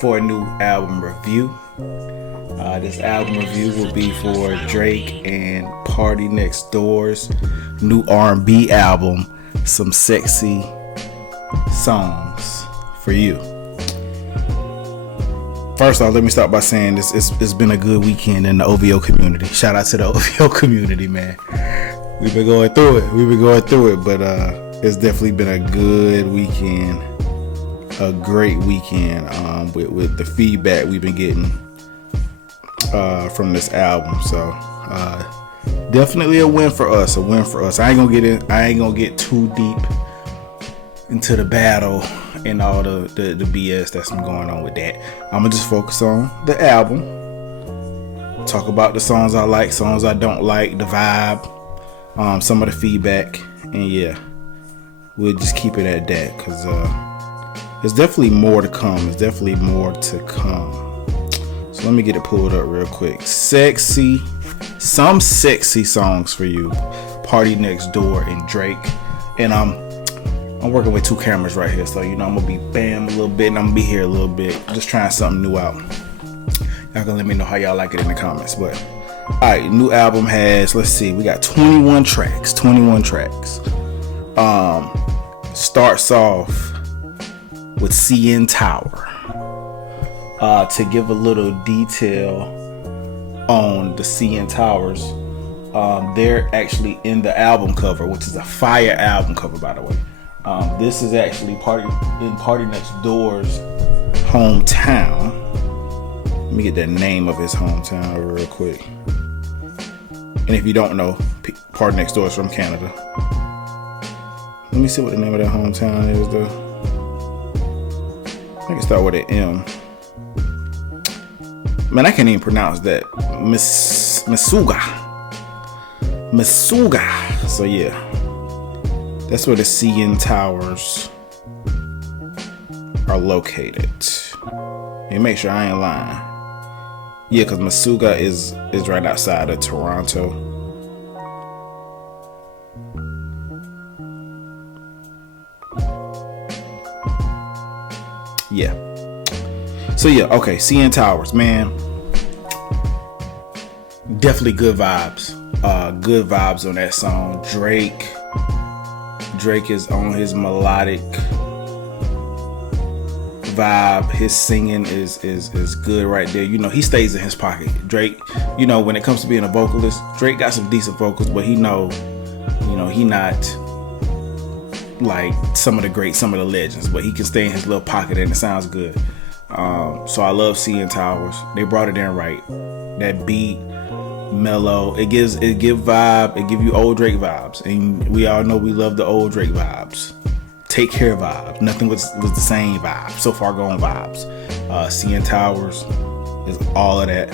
for a new album review. This album review will be for Drake and Party Next Door's new R&B album, Some Sexy Songs for You. First off, let me start by saying it's been a good weekend in the OVO community. Shout out to the OVO community, man. We've been going through it, but it's definitely been a good weekend, a great weekend with the feedback we've been getting from this album. So definitely a win for us. I ain't gonna get too deep into the battle and all the BS that's been going on with that. I'm gonna just focus on the album, talk about the songs I like, songs I don't like, the vibe, some of the feedback, and yeah, we'll just keep it at that, because there's definitely more to come. So let me get it pulled up real quick. Some sexy songs for you, Party Next Door and Drake. And I'm working with two cameras right here, so I'm gonna be bam a little bit and I'm gonna be here a little bit, just trying something new out. Y'all can let me know how y'all like it in the comments. But alright, new album has, let's see, we got 21 tracks. Starts off with CN Tower. To give a little detail on the CN Towers, they're actually in the album cover, which is a fire album cover, by the way. This is actually Party Next Door's hometown. Let me get the name of his hometown real quick. And if you don't know, Party Next Door is from Canada. Let me see what the name of that hometown is, though. I can start with an M. Man, I can't even pronounce that. Misuga. So yeah, that's where the CN Towers are located. And make sure I ain't lying. Yeah, because Misuga is right outside of Toronto. Yeah. So yeah, okay, CN Towers, man. Definitely good vibes. Good vibes on that song. Drake is on his melodic vibe. His singing is good right there. He stays in his pocket. Drake, when it comes to being a vocalist, Drake got some decent vocals, but he not like some of the legends, but he can stay in his little pocket and it sounds good. So I love CN Towers. They brought it in right. That beat, mellow. It give vibe. It give you old Drake vibes, and we all know we love the old Drake vibes. Take Care vibes. Nothing was the same vibe. So Far Gone vibes. CN Towers is all of that.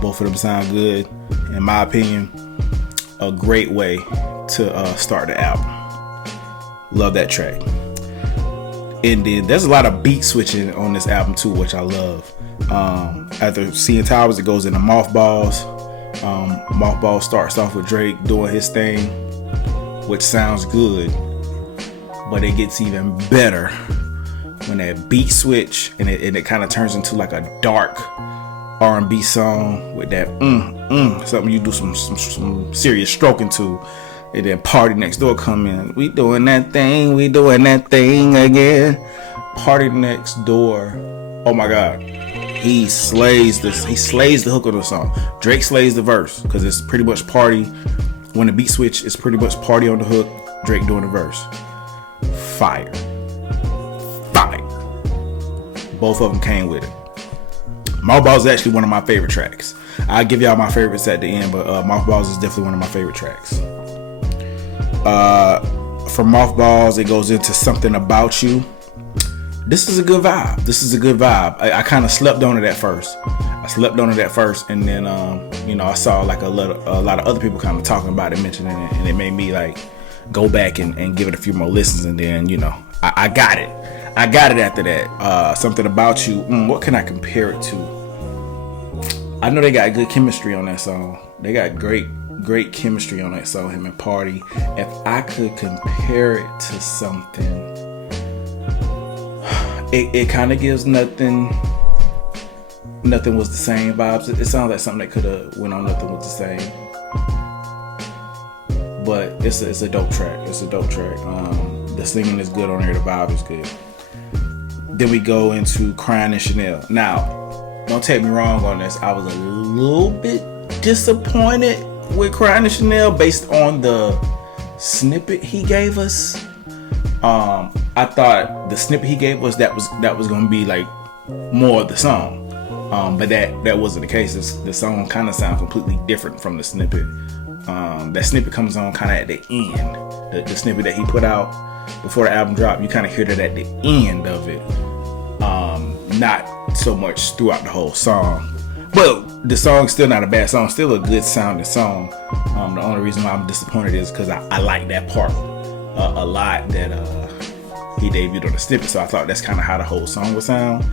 Both of them sound good. In my opinion, a great way to start the album. Love that track. And then there's a lot of beat switching on this album too, which I love. After CN Towers, it goes into Mothballs. Mothballs starts off with Drake doing his thing, which sounds good, but it gets even better when that beat switch and it kind of turns into like a dark R&B song with that something you do some serious stroking to. And then Party Next Door come in. We doing that thing again. Party Next Door. Oh my God. He slays this. He slays the hook of the song. Drake slays the verse because it's pretty much party. When the beat switch, it's pretty much party on the hook. Drake doing the verse. Fire. Both of them came with it. Mothballs is actually one of my favorite tracks. I'll give y'all my favorites at the end, but Mothballs is definitely one of my favorite tracks. From Mothballs, it goes into Something About You. This is a good vibe. I kind of slept on it at first. And then I saw like a lot of other people kind of talking about it, mentioning it, and it made me like go back and give it a few more listens. And then I got it after that. Something About You. What can I compare it to? I know they got good chemistry on that song. They got great chemistry on that song, him and Party. If I could compare it to something, it kind of gives Nothing Nothing Was the Same vibes. It sounds like something that could have went on Nothing Was the Same. But it's a dope track. It's a dope track. The singing is good on there. The vibe is good. Then we go into Crying in Chanel. Now, don't take me wrong on this. I was a little bit disappointed with Crying in Chanel based on the snippet he gave us. I thought the snippet he gave us that was gonna be like more of the song, but that wasn't the case. The song kind of sounds completely different from the snippet. That snippet comes on kind of at the end. The snippet that he put out before the album dropped, you kind of hear that at the end of it, not so much throughout the whole song. But the song's still not a bad song, still a good sounding song. The only reason why I'm disappointed is because I like that part a lot that he debuted on the snippet, so I thought that's kind of how the whole song would sound.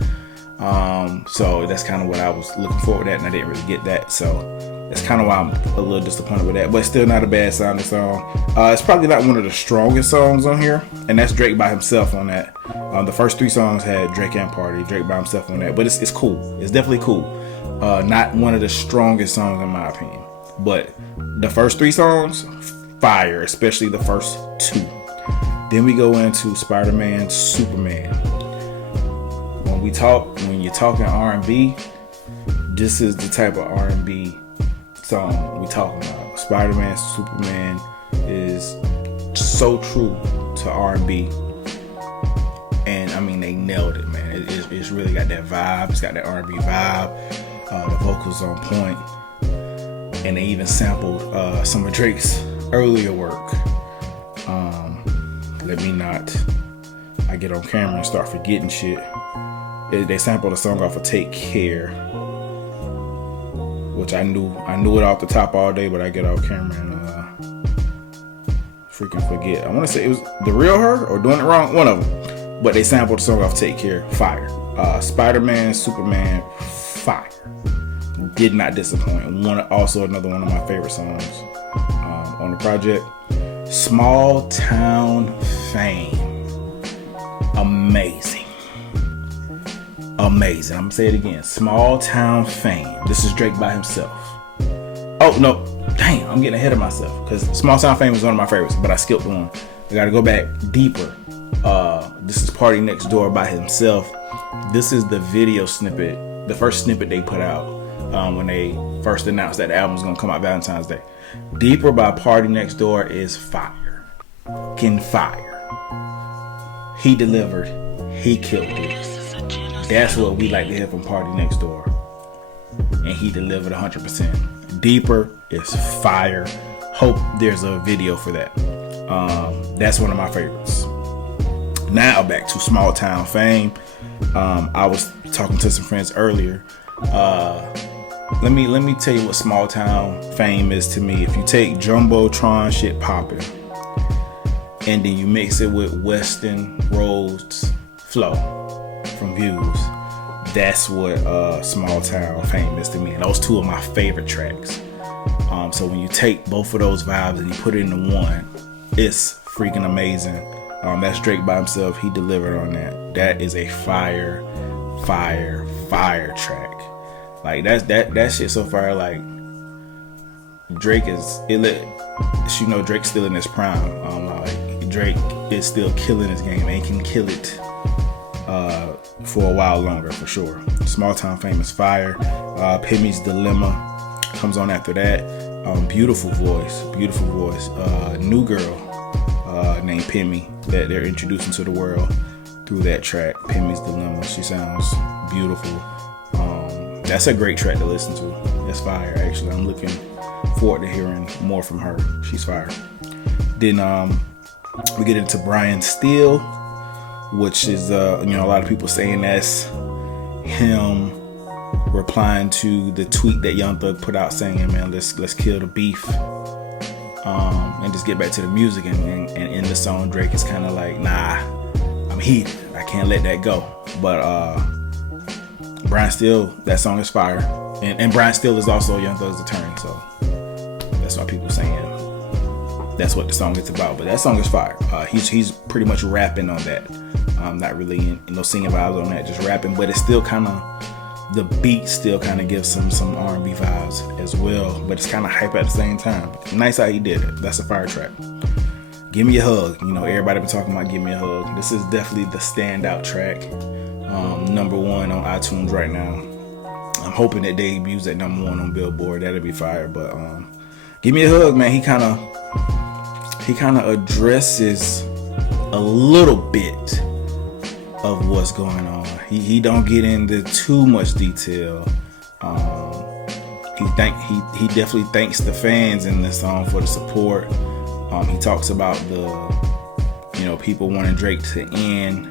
So that's kind of what I was looking forward to, and I didn't really get that, so that's kind of why I'm a little disappointed with that. But still not a bad sounding song. It's probably not one of the strongest songs on here, and that's Drake by himself on that. The first 3 songs had Drake and Party, Drake by himself on that, but it's cool. It's definitely cool. Not one of the strongest songs in my opinion, but the first 3 songs, fire, especially the first 2. Then we go into Spider-Man, Superman. When you're talking R&B, this is the type of R&B song we talking about. Spider-Man, Superman is so true to R&B, and I mean they nailed it, man. It's really got that vibe. It's got that R&B vibe. The vocals on point, and they even sampled some of Drake's earlier work. Let me not I get on camera and start forgetting shit. They sampled a song off of Take Care, which I knew it off the top all day, but I get off camera and freaking forget. I want to say it was The Real Her or Doing It Wrong, one of them. But they sampled the song off Take Care, fire. Spider-Man, Superman, fire. Did not disappoint. Also another one of my favorite songs on the project. Small Town Fame. Amazing. I'm gonna say it again. Small Town Fame. This is Drake by himself. Oh no, dang, I'm getting ahead of myself because Small Town Fame is one of my favorites, but I skipped one. I gotta go back deeper. This is Party Next Door by himself. This is the video snippet, the first snippet they put out when they first announced that the album was gonna come out Valentine's Day. Deeper by Party Next Door is fire. Can fire. He delivered. He killed it. That's what we like to hear from Party Next Door. And he delivered 100%. Deeper is fire. Hope there's a video for that. That's one of my favorites. Now back to Small Town Fame. I was talking to some friends earlier. Let me tell you what Small Town Fame is to me. If you take Jumbotron shit poppin' and then you mix it with Weston Roads Flow from Views, that's what Small Town Fame is to me. And those two are my favorite tracks. So when you take both of those vibes and you put it into one, it's freaking amazing. That's Drake by himself. He delivered on that. That is a fire track. Like that shit so far. Like Drake is it. You know, Drake's still in his prime. Like Drake is still killing his game and can kill it for a while longer for sure. Small Town Fame is fire. Pimmy's Dilemma comes on after that. Beautiful voice. New girl named Pimmy that they're introducing to the world through that track. Pimmy's Dilemma. She sounds beautiful. That's a great track to listen to. That's fire. Actually, I'm looking forward to hearing more from her. She's fire. Then we get into Brian Steele, which is a lot of people saying that's him replying to the tweet that Young Thug put out saying, man, let's kill the beef and just get back to the music. And in the song, Drake is kind of like, nah, I'm heated. I can't let that go. But Brian Steele, that song is fire. And Brian Steele is also Young Thug's attorney, so that's why people saying that's what the song is about. But that song is fire. He's pretty much rapping on that. Not really in no singing vibes on that, just rapping. But it's still kind of the beat still kind of gives some R&B vibes as well, but it's kind of hype at the same time. Nice how he did it. That's a fire track. Give Me a Hug. You know, everybody been talking about Give Me a Hug. This is definitely the standout track. Number 1 on iTunes right now. I'm hoping it debuts at number 1 on Billboard. That'd be fire. But Give Me a Hug, man. He kind of addresses a little bit of what's going on. He don't get into too much detail. He definitely thanks the fans in this song for the support. He talks about the people wanting Drake to end,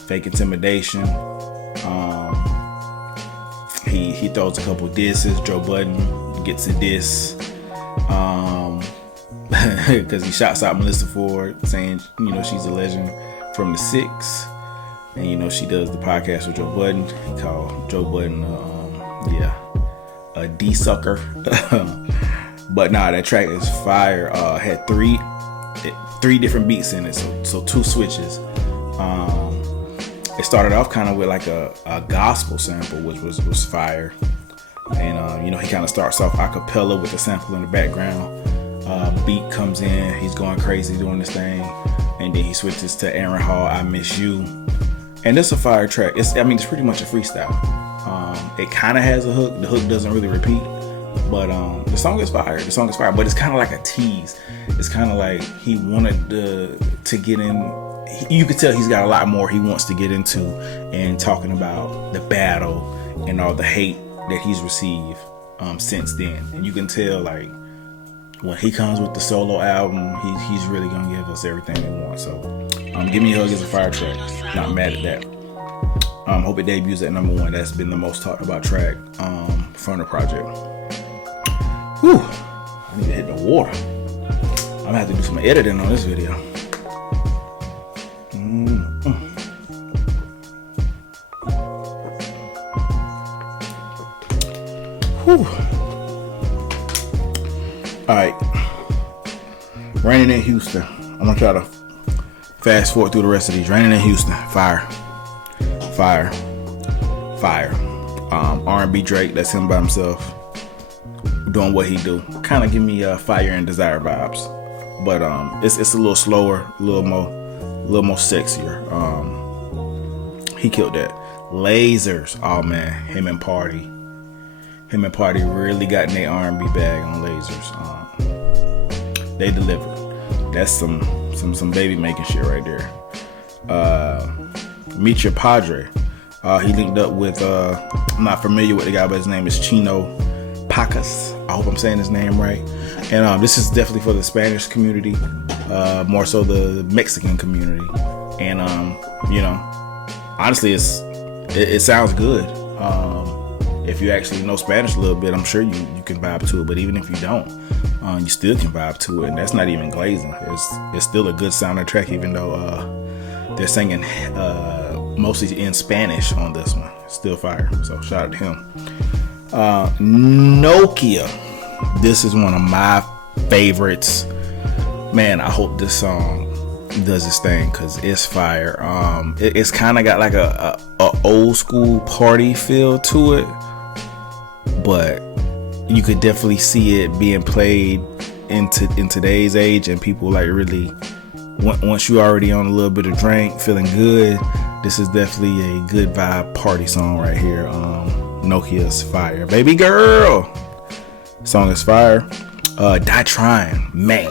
fake intimidation. He throws a couple disses. Joe Budden gets a diss because he shouts out Melissa Ford, saying she's a legend from the 6. And she does the podcast with Joe Budden. He called Joe Budden a D-sucker. But nah, that track is fire. Had three different beats in it, so 2 switches. It started off kind of with like a gospel sample, which was fire. And he kind of starts off a cappella with a sample in the background. Beat comes in, he's going crazy doing this thing, and then he switches to Aaron Hall, I Miss You. And it's a fire track. It's pretty much a freestyle. It kind of has a hook. The hook doesn't really repeat, but the song is fire. But it's kind of like a tease. It's kind of like he wanted to get in. You could tell he's got a lot more he wants to get into, and talking about the battle and all the hate that he's received since then. And you can tell, like, when he comes with the solo album, he's really gonna give us everything we want. So Give Me a Hug is a fire track. Not mad at that. Hope it debuts at number 1. That's been the most talked about track from the project. Whew, I need to hit the water. I'm gonna have to do some editing on this video. Whew. Alright, Raining in Houston. I'm gonna try to fast forward through the rest of these. Raining in Houston, fire. R&B Drake, that's him by himself doing what he do. Kind of give me Fire and Desire vibes, but it's a little slower, a little more sexier. He killed that. Lasers, oh man, him and Party really got in their R&B bag on Lasers. They delivered. That's some baby making shit right there. Meet Your Padre. He linked up with I'm not familiar with the guy, but his name is Chino Pacas. I hope I'm saying his name right. And this is definitely for the Spanish community, more so the Mexican community. And honestly, it sounds good. If you actually know Spanish a little bit, I'm sure you can vibe to it. But even if you don't, you still can vibe to it. And that's not even glazing. It's still a good sounding track, even though they're singing mostly in Spanish on this one. Still fire. So shout out to him. Nokia. This is one of my favorites. Man, I hope this song does its thing because it's fire. It's kind of got like a old school party feel to it, but you could definitely see it being played in today's age, and people like really, once you already on a little bit of drink, feeling good, this is definitely a good vibe party song right here. Nokia's fire. Baby Girl song is fire. Die Trying, man,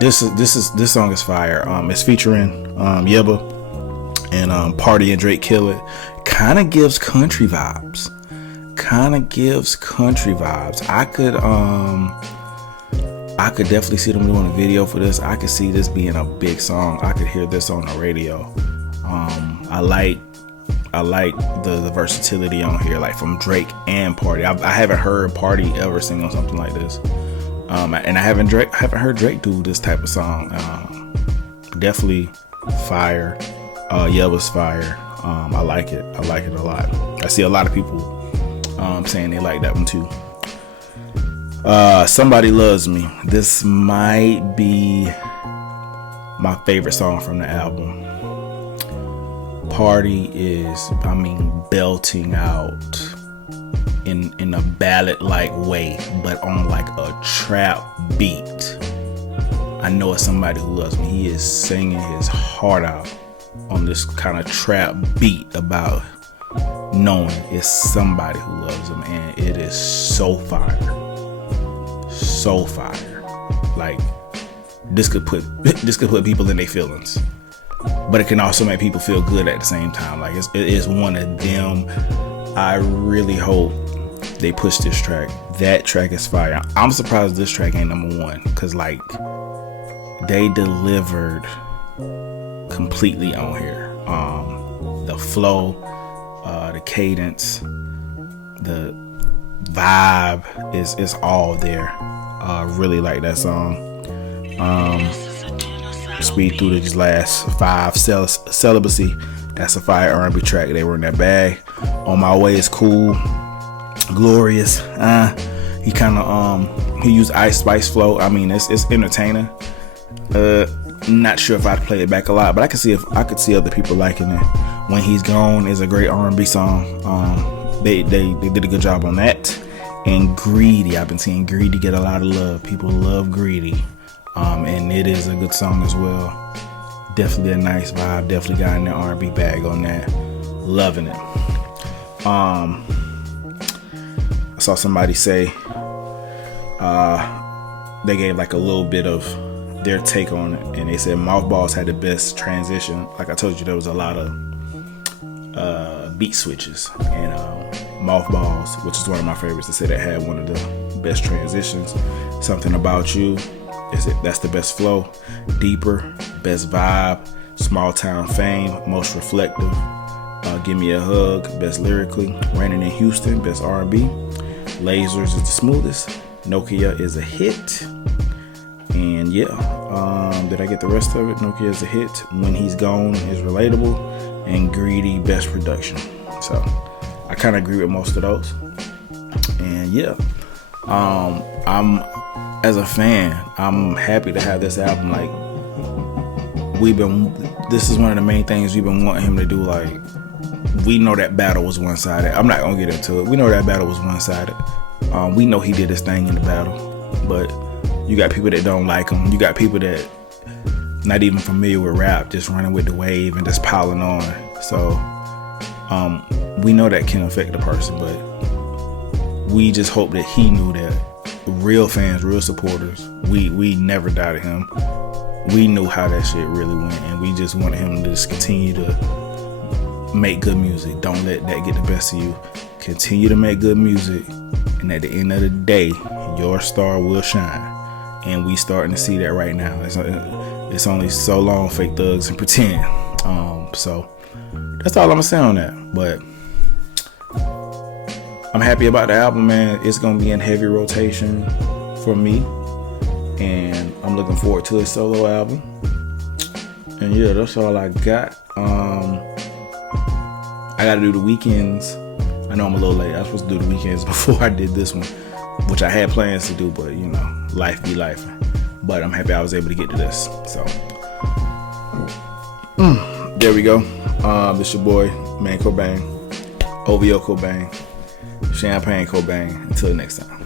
this song is fire. It's featuring Yebba and Party and Drake Kill It. Kind of gives country vibes. I could definitely see them doing a video for this. I could see this being a big song. I could hear this on the radio. I like the versatility on here, like from Drake and Party. I haven't heard Party ever sing on something like this, and I haven't heard Drake do this type of song. Definitely fire. Yebba's fire. I like it a lot. I see a lot of people saying they like that one too. Somebody Loves Me. This might be my favorite song from the album. party is, I mean, belting out in a ballad-like way, but on like a trap beat. I know it's somebody who loves me. He is singing his heart out on this kind of trap beat about knowing it's somebody who loves him, and it is so fire. So fire. Like, this could put people in their feelings, but it can also make people feel good at the same time. Like, it is one of them. I really hope they push this track. That track is fire. I'm surprised this track ain't number one, because like, they delivered completely on here. The flow, the cadence, the vibe is all there. Really like that song. Speed through these last 5. Celibacy, that's a fire R&B track. They were in that bag. On My Way is cool. Glorious, he kind of he used Ice Spice flow. I mean, it's entertaining. Not sure if I'd play it back a lot, but I could see other people liking it. When He's Gone is a great R&B song. They did a good job on that. And Greedy, I've been seeing Greedy get a lot of love. People love Greedy, and it is a good song as well. Definitely a nice vibe. Definitely got in the R&B bag on that. Loving it. I saw somebody say they gave like a little bit of their take on it, and they said Mothballs had the best transition. Like I told you, there was a lot of beat switches, and Mothballs, which is one of my favorites, they said it had one of the best transitions. Something About You, that's the best flow. Deeper, best vibe. Small Town Fame, most reflective. Give Me a Hug, best lyrically. Raining in Houston, best R&B. Lasers is the smoothest. Nokia is a hit. And yeah, did I get the rest of it? Nokia is a hit. When He's Gone is relatable. And Greedy, best production. So I kind of agree with most of those. And yeah, I'm, as a fan, I'm happy to have this album. Like, this is one of the main things we've been wanting him to do. Like, we know that battle was one-sided. I'm not gonna get into it. We know that battle was one-sided. We know he did his thing in the battle, but you got people that don't like him. You got people that not even familiar with rap, just running with the wave and just piling on. So we know that can affect the person, but we just hope that he knew that real fans, real supporters, we never doubted him. We knew how that shit really went, and we just wanted him to just continue to make good music. Don't let that get the best of you. Continue to make good music, and at the end of the day, your star will shine. And we starting to see that right now. It's only so long, fake thugs and pretend. So that's all I'm gonna say on that. But I'm happy about the album, man. It's gonna be in heavy rotation for me, and I'm looking forward to his solo album. And yeah, that's all I got. I gotta do the weekends. I know I'm a little late. I was supposed to do the weekends before I did this one, which I had plans to do, but you know, life be life. But I'm happy I was able to get to this. So there we go. This your boy, man Cobain, OVO Cobain, Champagne Cobain. Until next time.